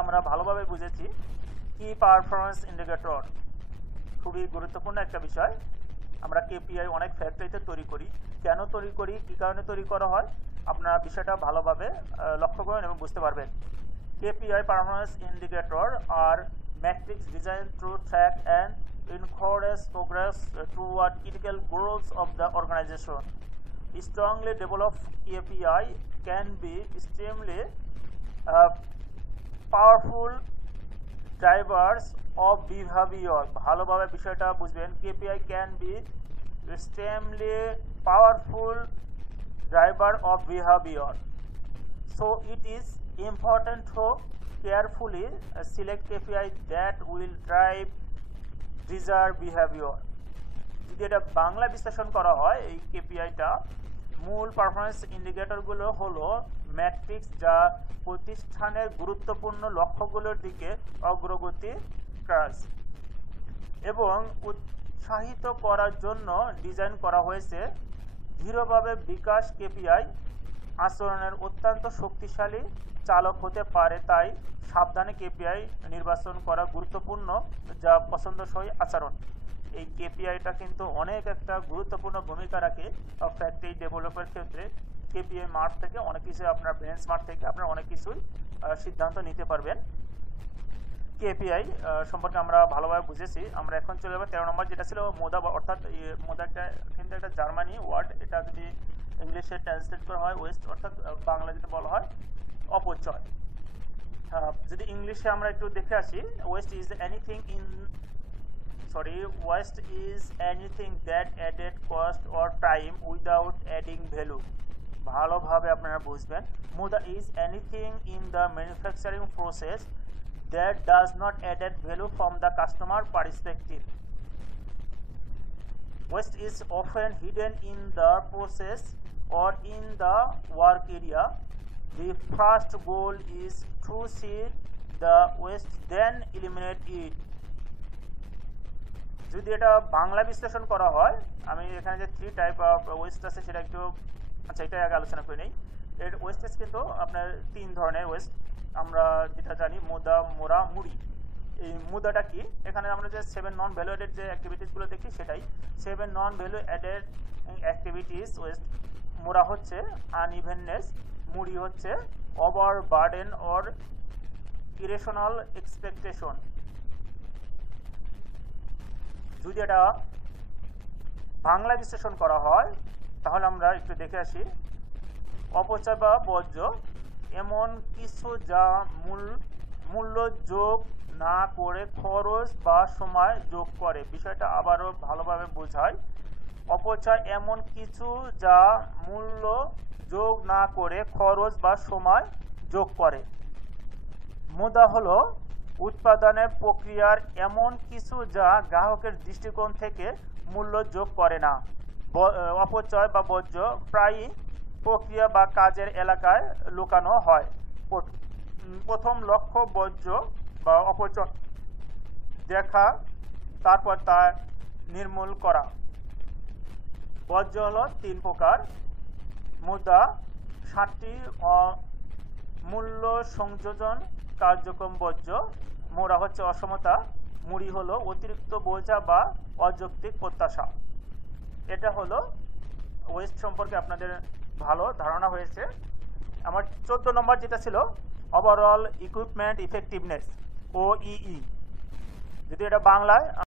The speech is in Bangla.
আমরা ভালোভাবে বুঝেছি কি পারফরম্যান্স ইন্ডিকেটর খুবই গুরুত্বপূর্ণ একটা বিষয়। আমরা কেপিআই অনেক ফ্যাক্টরিতে তৈরি করি, কেন তৈরি করি, কী কারণে তৈরি করা হয়, আপনারা বিষয়টা ভালোভাবে লক্ষ্য করেন এবং বুঝতে পারবেন। KPI performance indicator are metrics designed to track and encourage progress toward critical goals of the organization. Strongly developed KPI can be extremely powerful drivers of behavior. ভালোভাবে বিষয়টা বুঝবেন। KPI can be extremely powerful driver of behavior. So it is important to carefully select KPI that will drive desired behavior. যদি এটা বাংলা বিশ্লেষণ করা হয়, এই কেপিআইটা মূল পারফরমেন্স ইন্ডিকেটরগুলো হলো ম্যাট্রিক্স যা প্রতিষ্ঠানের গুরুত্বপূর্ণ লক্ষ্যগুলোর দিকে অগ্রগতি কাজ এবং উৎসাহিত করার জন্য ডিজাইন করা হয়েছে। ধীরভাবে বিকাশ কেপিআই আচরণের অত্যন্ত শক্তিশালী চালক হতে পারে, তাই সাবধানে কেপিআই নির্বাচন করা গুরুত্বপূর্ণ যা পছন্দসই আচরণ। এই কেপিআইটা কিন্তু অনেক একটা গুরুত্বপূর্ণ ভূমিকা রাখে ফ্যাক্টরি ডেভেলপের ক্ষেত্রে। কেপিআই মার্ক থেকে অনেক কিছু, আপনার বেঞ্চ মার্ক থেকে আপনারা অনেক কিছুই সিদ্ধান্ত নিতে পারবেন। কেপিআই সম্পর্কে আমরা ভালোভাবে বুঝেছি। আমরা এখন চলে যাবো 13 নম্বর, যেটা ছিল মোদা, অর্থাৎ মোদাটা কিন্তু একটা জার্মানি ওয়ার্ড। এটা যদি ইংলিশে ট্রান্সলেট করা হয় ওয়েস্ট, অর্থাৎ বাংলা যদি বলা হয় অপচয়। যদি ইংলিশে আমরা একটু দেখে আসি, waste is anything that added cost or time without adding value. ভালোভাবে আপনারা বুঝবেন। Muda is anything in the manufacturing process that does not add value from the customer perspective. Waste is often hidden in the process or in the work area. The first goal is to see the waste, then eliminate it. যদি এটা বাংলা বিশ্লেষণ করা হয়, আমি এখানে যে 3 টাইপ অফ ওয়েস্ট আছে সেটা একটু, আচ্ছা এটা আগে আলোচনা করে নেই। এর ওয়েস্টেজ কিন্তু আপনার 3 ধরনের ওয়েস্ট। আমরা যেটা জানি মুদা, মোরা, মুড়ি। এই মুদাটা কি, এখানে আমরা যে 7 নন ভ্যালু অ্যাডেড যে অ্যাক্টিভিটিসগুলো দেখি সেটাই 7 নন ভ্যালু অ্যাডেড অ্যাক্টিভিটিস ওয়েস্ট। মোরা হচ্ছে আনইভেননেস, মুড়ি হচ্ছে over burden or irrational expectation. যদি এটা বাংলা বিশ্লেষণ করা হয় তাহলে আমরা একটু দেখে আসি। অপচয় বা বর্জ্য এমন কিছু যা মূল্য যোগ না করে খরচ বা সময় যোগ করে। বিষয়টা আবারও ভালোভাবে বোঝায়। অপচয় এমন কিছু যা মূল্য যোগ না করে খরচ বা সময় যোগ করে। মুদা হলো উৎপাদনের প্রক্রিয়ার এমন কিছু যা গ্রাহকের দৃষ্টিকোণ থেকে মূল্য যোগ করে না। অপচয় বা বর্জ্য প্রায়ই প্রক্রিয়া বা কাজের এলাকায় লুকানো হয়। প্রথম লক্ষ্য বর্জ্য বা অপচয় দেখা, তারপর তা নির্মূল করা। বর্জ্য হলো 3 প্রকার। মুদা 7টি মূল্য সংযোজন কার্যক্রম বর্জ্য। মোরা হচ্ছে অসমতা। মুড়ি হলো অতিরিক্ত বোঝা বা অযৌক্তিক প্রত্যাশা। এটা হলো ওয়েস্ট সম্পর্কে আপনাদের ভালো ধারণা হয়েছে। আমার 14 নম্বর যেটা ছিল ওভারঅল ইকুইপমেন্ট ইফেক্টিভনেস, OEE। যদি এটা বাংলায়